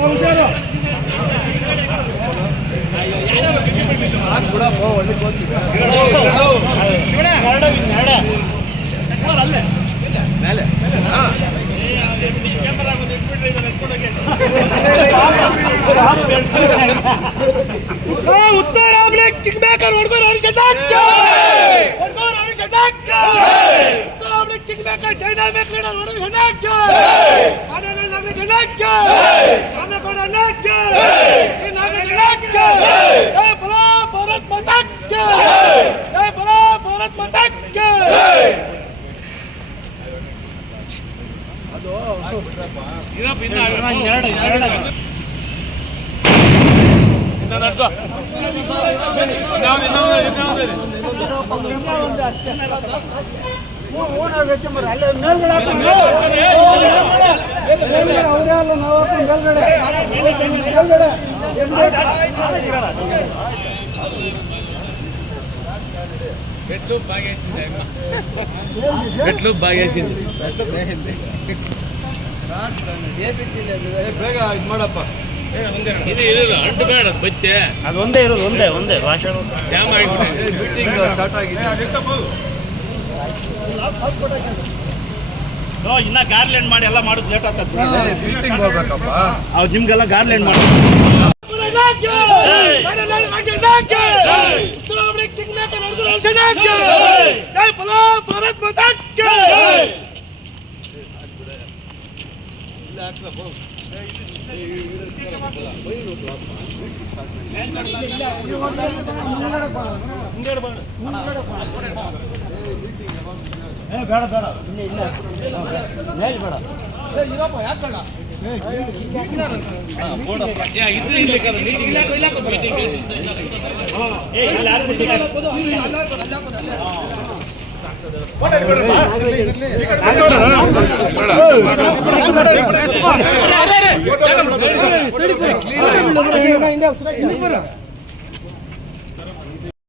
ಹುಷಾರು ಬಿಡಪ್ಪ ಒಳ್ಳೆ ಉತ್ತರ ಕಿಂಗ್ಮೇಕರ್ ಹುಡುಗರು ಹರಿಸದಾಕ್ಯ ಹುಡುಗರು ಹರಿಸದಾಕ್ಯ ಉತ್ತರ ಅವಳಿ ಕಿಂಗ್ಮೇಕರ್ ಡೈನಾಮಿಕ್ ಲೀಡರ್ ಹುಡುಗರು ಹಣಾಕ್ಯ ಕಾನೂನು ನಾಗರ ಜನಾಕ್ಯ ಕಾನೂನು ಅನಾಕ್ಯ ಈ ನಾಗರ ಜನಾಕ್ಯ ಏ, ಬಲ ಭಾರತ್ ಮಾತಾಕ್ಯ ಏ, ಬಲ ಭಾರತ್ ಮಾತಾಕ್ಯ ಅದು ಇರಪ್ಪ ಇನ್ನ ಎರಡು ಎರಡು. ಇದು ಮಾಡಪ್ಪ ಇದು ಇಲ್ಲ ಬೇಗ ಇದು ಬಚ್ಚೆ ಅದು ಒಂದೇ ಇರೋದು ಒಂದೇ ಒಂದೇ ಭಾಷಣ ಮೀಟಿಂಗ್ ಸ್ಟಾರ್ಟ್ ಆಗಿದೆ. ಇನ್ನ ಗಾರ್ಲೆಂಡ್ ಮಾಡಿ ಎಲ್ಲ ಮಾಡೋದು ಲೇಟ್ ಆಗ್ತದೆ. ಮೀಟಿಂಗ್ ಹೋಗ್ಬೇಕಪ್ಪ. ಅವ್ರು ನಿಮ್ಗೆಲ್ಲ ಗಾರ್ಲೆಂಡ್ ಮಾಡಿ. ಭಾರತ್ ಮಾತಾಕ್ಕ ಬೇಡ ಬೇಡ ಇಲ್ಲ ಮೇಲ್ ಬೇಡ ಇದು ಇರ್ಬೇಕಲ್ಲ ಮೀಟಿಂಗ್ ಏ ಇಲ್ಲಿ இந்த